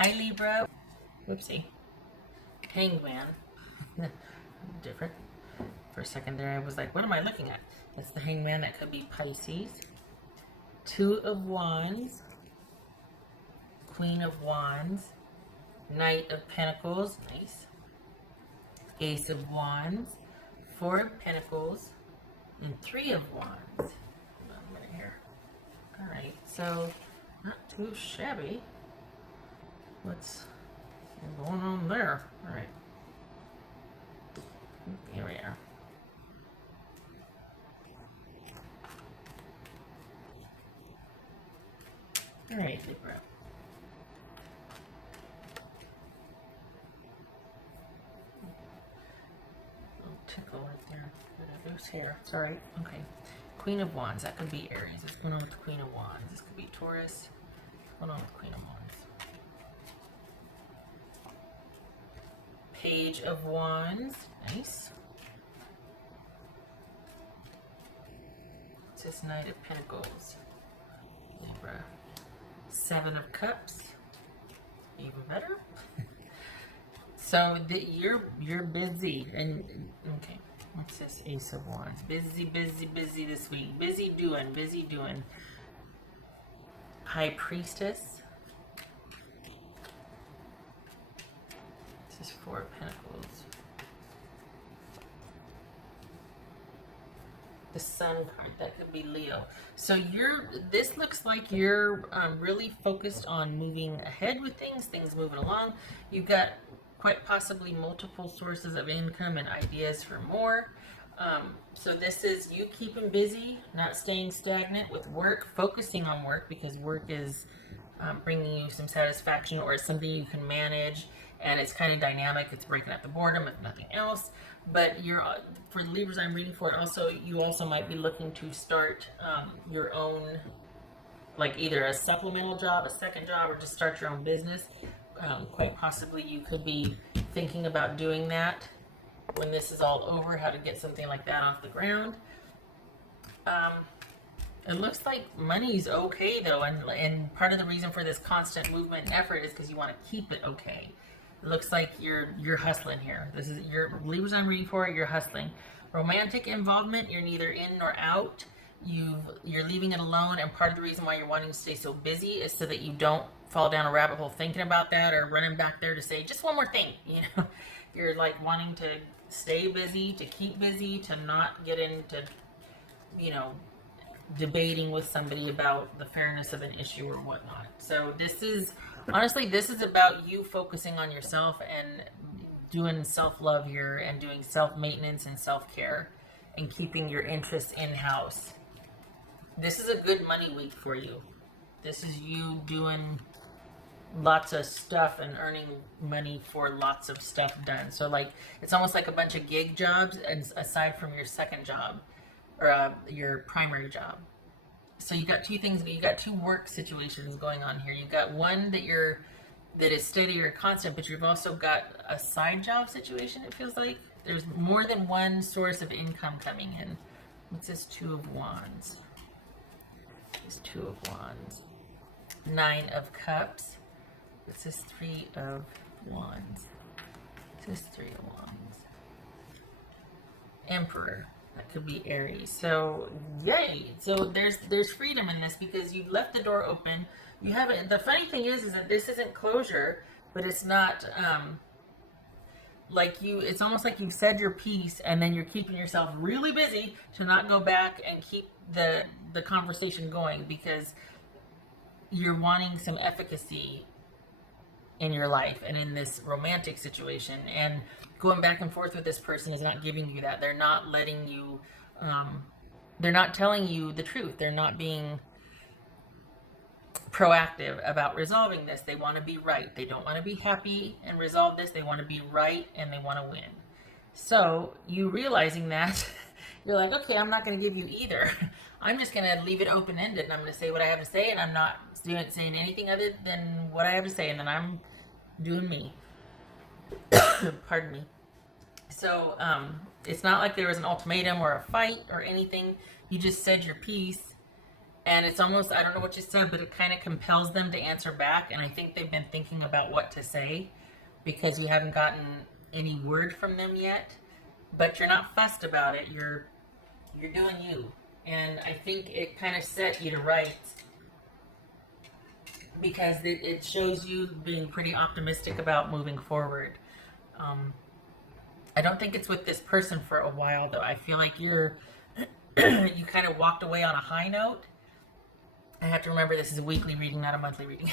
Hi Libra. Whoopsie. Hangman. Different. For a second there I was like, what am I looking at? That's the Hangman. That could be Pisces. Two of Wands. Queen of Wands. Knight of Pentacles. Nice. Ace of Wands. Four of Pentacles. And Three of Wands. Hold on a minute here. Alright, so not too shabby. What's going on there? Alright. Here we are. Alright, Libra. Little tickle right there. Loose hair. It's alright. Okay. Queen of Wands. That could be Aries. What's going on with the Queen of Wands? This could be Taurus. What's going on with Queen of Wands? Page of Wands. Nice. What's this Knight of Pentacles? Libra. Seven of Cups. Even better. So you're busy and okay. What's this Ace of Wands? Busy, busy, busy this week. Busy doing, busy doing. High Priestess. This is Four of Pentacles. The Sun card, that could be Leo. So this looks like you're really focused on moving ahead with things moving along. You've got quite possibly multiple sources of income and ideas for more. So this is you keeping busy, not staying stagnant with work, focusing on work because work is bringing you some satisfaction, or it's something you can manage and it's kind of dynamic. It's breaking up the boredom if nothing else. But for Libras I'm reading for it also, you also might be looking to start your own, like either a supplemental job, a second job, or just start your own business. Quite possibly you could be thinking about doing that when this is all over, how to get something like that off the ground. It looks like money's okay though, and part of the reason for this constant movement and effort is because you want to keep it okay. It looks like you're hustling here. This is your Libras I'm reading for. You're hustling. Romantic involvement, you're neither in nor out. You're leaving it alone, and part of the reason why you're wanting to stay so busy is so that you don't fall down a rabbit hole thinking about that or running back there to say just one more thing. You know, you're like wanting to stay busy, to keep busy, to not get into, you know, debating with somebody about the fairness of an issue or whatnot. So this is honestly, this is about you focusing on yourself and doing self-love here and doing self-maintenance and self-care and keeping your interests in-house. This is a good money week for you. This is you doing lots of stuff and earning money for lots of stuff done. So like, it's almost like a bunch of gig jobs and aside from your second job or your primary job. So you got two things, you got two work situations going on here. You got one that is steady or constant, but you've also got a side job situation. It feels like there's more than one source of income coming in. What's this Two of Wands? This Two of Wands. Nine of Cups. What's this Three of Wands? What's this Three of Wands? Emperor. That could be Aries. So yay! So there's freedom in this because you've left the door open. You haven't. The funny thing is that this isn't closure, but it's not like you. It's almost like you've said your piece, and then you're keeping yourself really busy to not go back and keep the conversation going because you're wanting some efficacy in your life and in this romantic situation, and going back and forth with this person is not giving you that. They're not letting you, they're not telling you the truth. They're not being proactive about resolving this. They want to be right. They don't want to be happy and resolve this. They want to be right and they want to win. So you realizing that, you're like, okay, I'm not going to give you either. I'm just going to leave it open-ended and I'm going to say what I have to say, and I'm not saying anything other than what I have to say, and then I'm doing me. Pardon me. So it's not like there was an ultimatum or a fight or anything. You just said your piece, And it's almost, I don't know what you said, but it kind of compels them to answer back. And I think they've been thinking about what to say because you haven't gotten any word from them yet. But you're not fussed about it. You're doing you. And I think it kind of set you to rights because it shows you being pretty optimistic about moving forward. I don't think it's with this person for a while, though. I feel like you kind of walked away on a high note. I have to remember this is a weekly reading, not a monthly reading.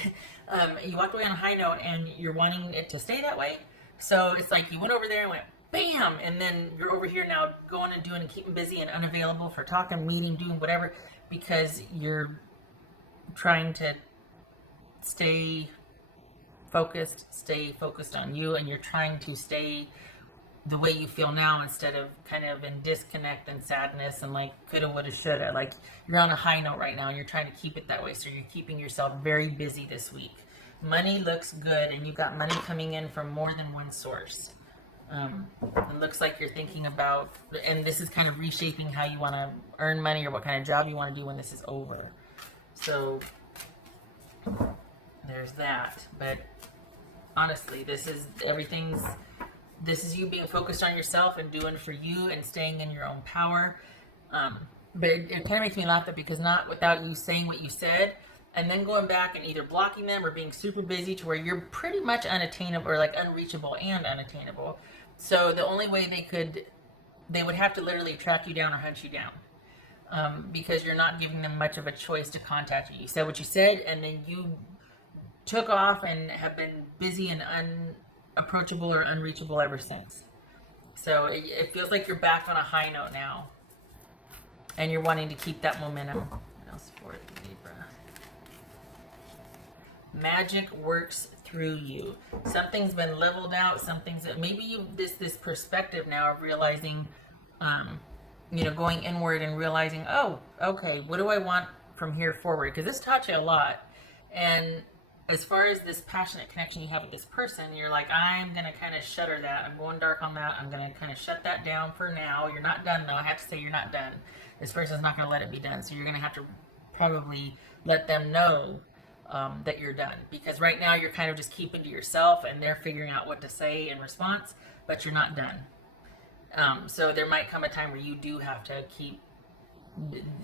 You walked away on a high note and you're wanting it to stay that way. So it's like you went over there and went, bam, and then you're over here now going and doing and keeping busy and unavailable for talking, meeting, doing whatever, because you're trying to stay focused on you, and you're trying to stay the way you feel now instead of kind of in disconnect and sadness and like coulda, woulda, shoulda. Like you're on a high note right now and you're trying to keep it that way. So you're keeping yourself very busy this week. Money looks good and you've got money coming in from more than one source. It looks like you're thinking about, and this is kind of reshaping how you want to earn money or what kind of job you want to do when this is over. So there's that. But honestly, this is you being focused on yourself and doing for you and staying in your own power. But it kind of makes me laugh that because not without you saying what you said and then going back and either blocking them or being super busy to where you're pretty much unattainable or like unreachable and unattainable. So the only way they would have to literally track you down or hunt you down because you're not giving them much of a choice to contact you. You said what you said and then you took off and have been busy and unapproachable or unreachable ever since. So it feels like you're back on a high note now and you're wanting to keep that momentum. What else for Libra? Magic works through you. Something's been leveled out. Something's maybe you this perspective now of realizing, going inward and realizing, oh, okay, what do I want from here forward? Because this taught you a lot. And as far as this passionate connection you have with this person, you're like, I'm going to kind of shutter that. I'm going dark on that. I'm going to kind of shut that down for now. You're not done, though. I have to say you're not done. This person's not going to let it be done. So you're going to have to probably let them know that you're done. Because right now you're kind of just keeping to yourself and they're figuring out what to say in response, but you're not done. So there might come a time where you do have to keep,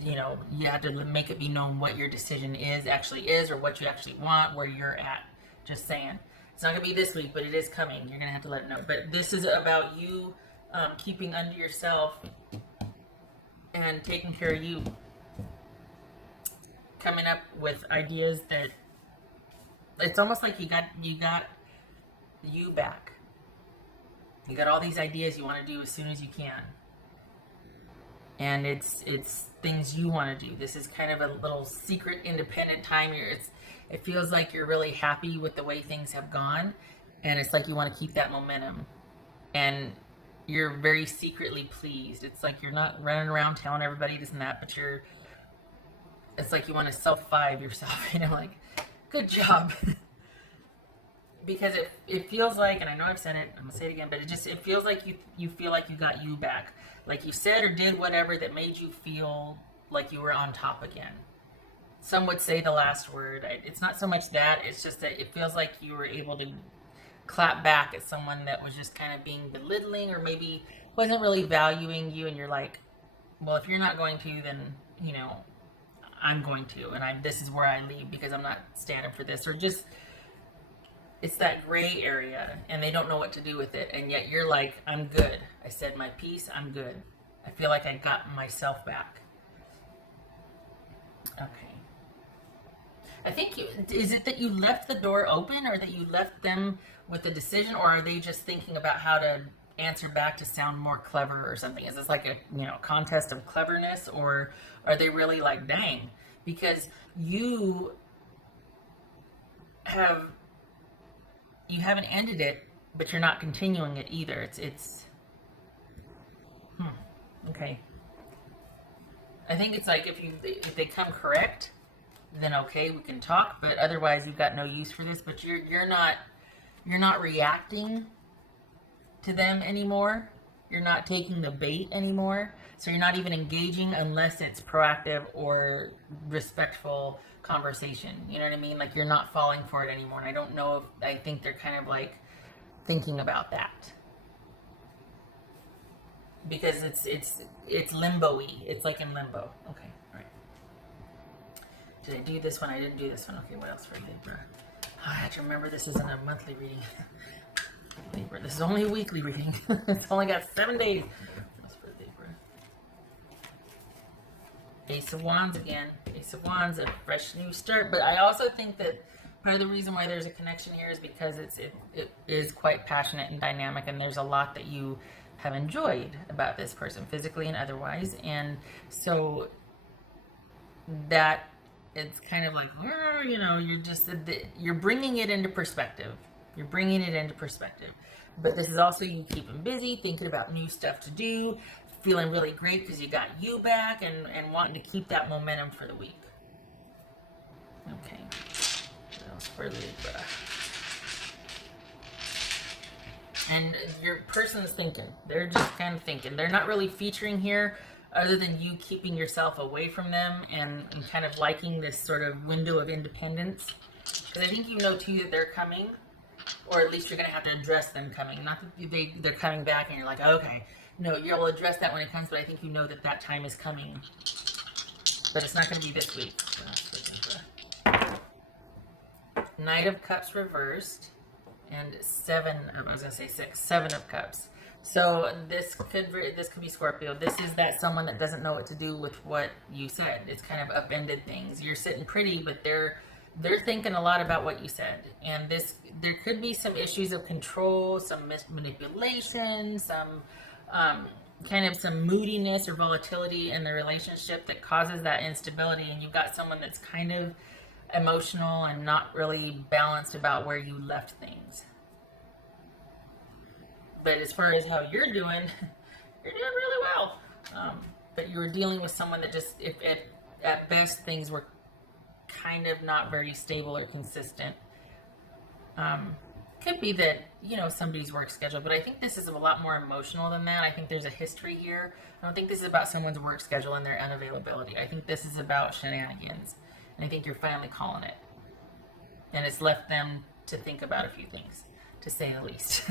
you have to make it be known what your decision actually is or what you actually want, where you're at. Just saying. It's not going to be this week, but it is coming. You're going to have to let it know. But this is about you keeping under yourself and taking care of you. Coming up with ideas that it's almost like you got you back. You got all these ideas you want to do as soon as you can. And it's things you want to do. This is kind of a little secret independent time here. It feels like you're really happy with the way things have gone. And it's like you want to keep that momentum. And you're very secretly pleased. It's like you're not running around telling everybody this and that, but it's like you want to self-five yourself, like, good job. Because it feels like, and I know I've said it, I'm going to say it again, but it feels like you feel like you got you back. Like you said or did whatever that made you feel like you were on top again. Some would say the last word. It's not so much that, it's just that it feels like you were able to clap back at someone that was just kind of being belittling or maybe wasn't really valuing you, and you're like, well, if you're not going to, then, I'm going to, and this is where I leave because I'm not standing for this, or just, it's that gray area and they don't know what to do with it. And yet you're like, I'm good. I said my piece. I'm good. I feel like I got myself back. Okay. I think is it that you left the door open or that you left them with a decision, or are they just thinking about how to answer back to sound more clever or something? Is this like a contest of cleverness, or are they really like, dang, because you haven't ended it, but you're not continuing it either. Okay. I think it's like if they come correct, then okay, we can talk, but otherwise you've got no use for this. But you're not reacting to them anymore. You're not taking the bait anymore. So you're not even engaging unless it's proactive or respectful conversation. You know what I mean? Like you're not falling for it anymore. And I don't know if, I think they're kind of like thinking about that. Because it's limbo-y. It's like in limbo. Okay, all right. Did I do this one? I didn't do this one. Okay, what else for Libra? Oh, I have to remember this isn't a monthly reading. Libra, this is only a weekly reading. It's only got 7 days. What's for Libra? Ace of Wands again. Ace of Wands, a fresh new start. But I also think that part of the reason why there's a connection here is because it is quite passionate and dynamic, and there's a lot that you have enjoyed about this person, physically and otherwise. And so that it's kind of like, you know, you're bringing it into perspective. You're bringing it into perspective. But this is also you keeping busy, thinking about new stuff to do, feeling really great because you got you back, and wanting to keep that momentum for the week. Okay. What else for Libra? And your person's thinking. They're just kind of thinking. They're not really featuring here other than you keeping yourself away from them and kind of liking this sort of window of independence. Because I think you know too that they're coming, or at least you're going to have to address them coming. Not that they're coming back and you're like, okay. No, you'll address that when it comes, but I think you know that that time is coming. But it's not going to be this week. Knight of Cups reversed. And Seven of Cups. So this could be Scorpio. This is that someone that doesn't know what to do with what you said. It's kind of upended things. You're sitting pretty, but they're thinking a lot about what you said. And there could be some issues of control, some manipulation, some kind of some moodiness or volatility in the relationship that causes that instability. And you've got someone that's kind of emotional and not really balanced about where you left things. But as far as how you're doing really well. But you were dealing with someone that just, if at best things were kind of not very stable or consistent. Could be that, you know, somebody's work schedule, but I think this is a lot more emotional than that. I think there's a history here. I don't think this is about someone's work schedule and their unavailability. I think this is about shenanigans. And I think you're finally calling it. And it's left them to think about a few things, to say the least.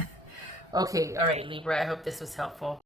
Okay, all right, Libra, I hope this was helpful.